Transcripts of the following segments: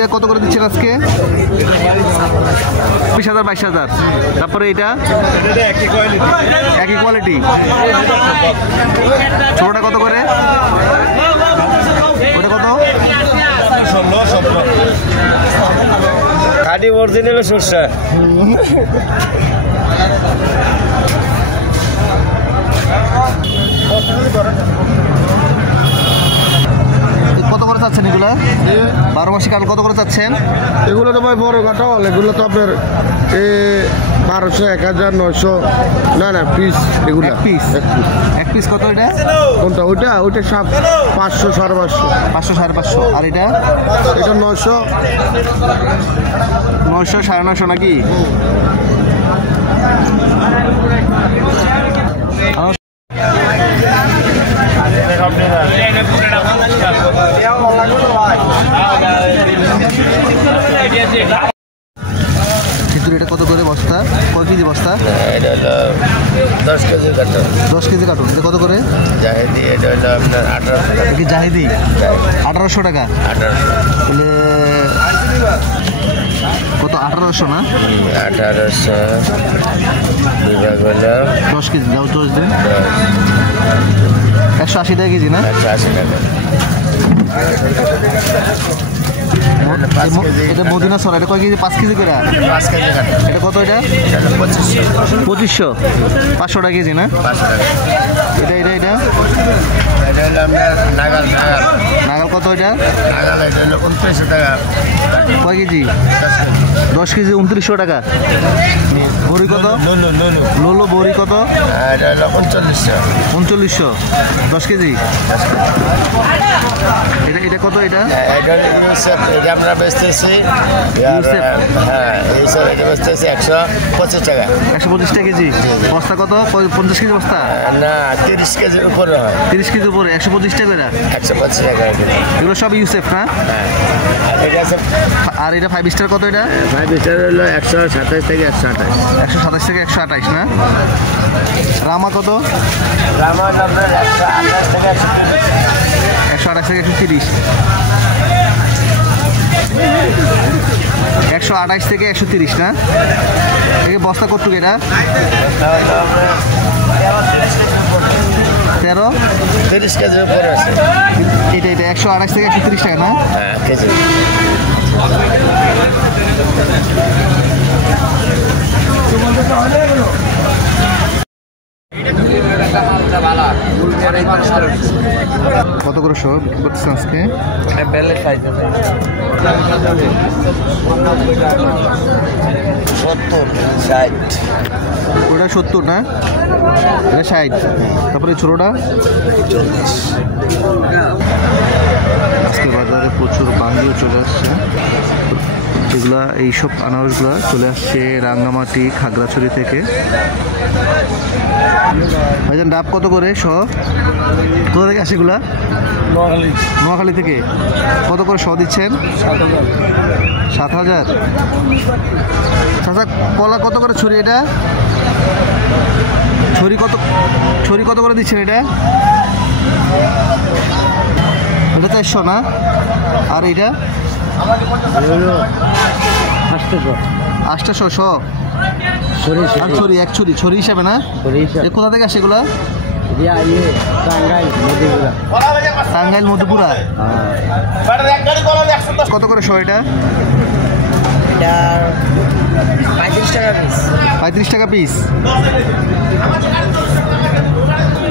এটা কত করে দিচ্ছেন আজকে? 20,000 22,000। তারপরে এটা একই কোয়ালিটি। ছোটটা কত করে? ওটা কত? খাঁটি অরিজিনাল সরষে। কত করে চাচ্ছেন এগুলা? 12 মাসি কাল কত করে চাচ্ছেন? এগুলো তো ভাই বড় কাঁঠাল, এগুলো তো আপনার 1200 1000 900 না পিস। এগুলো এক পিস কত এটা? কোনটা? ওইটা সব 500 550 500 550। আর এটা 900 900 নাকি? কিন্তু এটা কত করে বস্তা? কয় কেজি বস্তা? এটা হলো 10 কেজি কার্টন। 10 KG carton. এটা কত করে? জাহেদি এটা হলো আপনার 1800 টাকা। কি জাহেদি? 1800 টাকা। 1800 তাহলে কত? 1800 না? 1800 বিভাগ হলো 10 কেজি দাও, 10 দিন 180 টাকা কেজি না? 180 টাকা। এটা মদিনা সরা। এটা কয় কেজি? 5 কেজি করে। 5 কেজি কার্টন। এটা কত? এটা 2500 500 টাকা কেজি না? 500 টাকা। এটা এটা এটা এটা হলো আপনার নাগাল। নাগাল কত? এটা নাগাল এটা হলো 2900 টাকা। কয় কেজি? 10 কেজি 2900 টাকা। বড়ি কত? লোলো বড়ি কত? এটা হলো 3900। 10 কেজি। এটা কত? এটা এটা এটা আমরা বেচতেছি হ্যাঁ এই স্যার এটা বেচতেছি 125 টাকা। 125 টাকা কেজি। বস্তা কত? 50 কেজি বস্তা না 30 কেজির উপরে হয়। 30 কেজি উপরে 125 টাকা করে। 125 টাকা। এগুলো সব ইউসেফ না? হ্যাঁ। আর এটা 5 স্টার কত? এটা 5 স্টার হলো 127 থেকে 128। 127 থেকে 128 না? রামা কত? রামা আপনার 128 থেকে 128 থেকে 130। 128 থেকে 130 না? এই বস্তা কতটুকু এটা? 30 কেজির উপরে আছে। এটা 128 থেকে 130 টাকা না? হ্যাঁ কেজি। কত করে শো বিক্রি করতেছেন আজকে? ওটা 70 না? এটা 60। তারপরে ছোটোটা আজকে বাজারে প্রচুর বাঙ্গিও চলে আসছে। এগুলা এইসব আনারসগুলা চলে আসছে রাঙ্গামাটি খাগড়াছড়ি থেকে। ভাইজান ডাব কত করে শো? কোথা থেকে আসে এগুলা? নোয়াখালী থেকে। কত করে শো দিচ্ছেন? 7000। চাচা কলা কত করে ছুরি? এটা ছুরি কত করে দিচ্ছেন? এটা 400 না? আর এটা 800 ছুরি এক ছুরি হিসাবে না? কোথা থেকে আসে এগুলা? টাঙ্গাইল মধুপুরা। কত করে শো? এটা 35 টাকা পিস।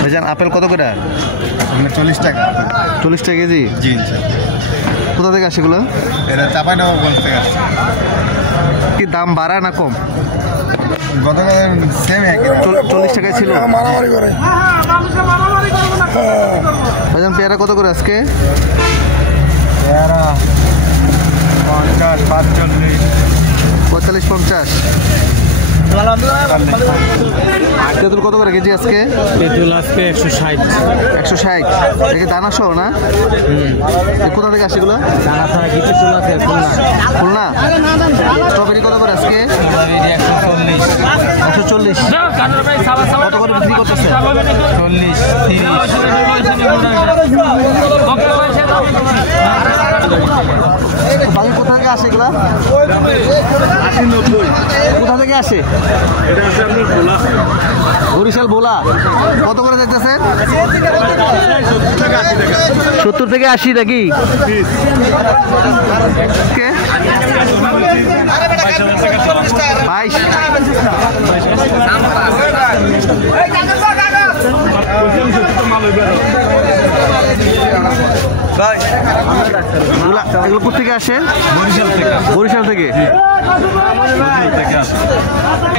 ভাইজান আপেল কত করে? 40 টাকা। 40 টাকা কেজি। জি। কোথা থেকে আসে এগুলো? এটা চাঁপাইনবাবগঞ্জ থেকে আসছে। কি দাম বাড়ায় না কম? গতকাল সেম 40 টাকায় ছিল। ভাইজান পেয়ারা কত করে আজকে? পেয়ারা 50 45 45 50। তেঁতুল কত করে কেজি আজকে? তেঁতুল আজকে 160। 160। দেখে দানা সহ না? কোথা থেকে আসে এগুলো? দানা ছাড়া কিছু চুল আছে খুলনা। স্ট্রবেরি কত করে আজকে? 140। কত করে বিক্রি করতেছে? 40 30। বাকি কোথা থেকে থেকে আসে এগুলা? কোথা থেকে আসে? বরিশাল ভোলা। কত করে যাইতেছে? 70 থেকে 80 নাকি? কে? 22। এগুলো কোথেকে আসে? বরিশাল থেকে।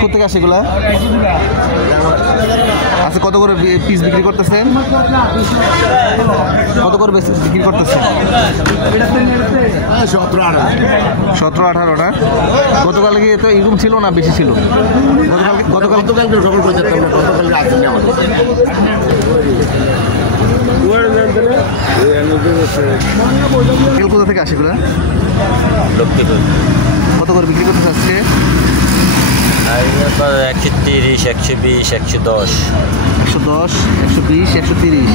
কোথেকে আসে এগুলা? আচ্ছা, কত করে পিস বিক্রি করতেছেন? কত করে বিক্রি করতেছেন? 17-18 না? গতকাল কি তো এরকম ছিল না বেশি ছিল? গতকাল কোথা থেকে আসে এগুলা? কত করে বিক্রি করতে চাচ্ছে? 130, 120, 110। 110, 120, 130।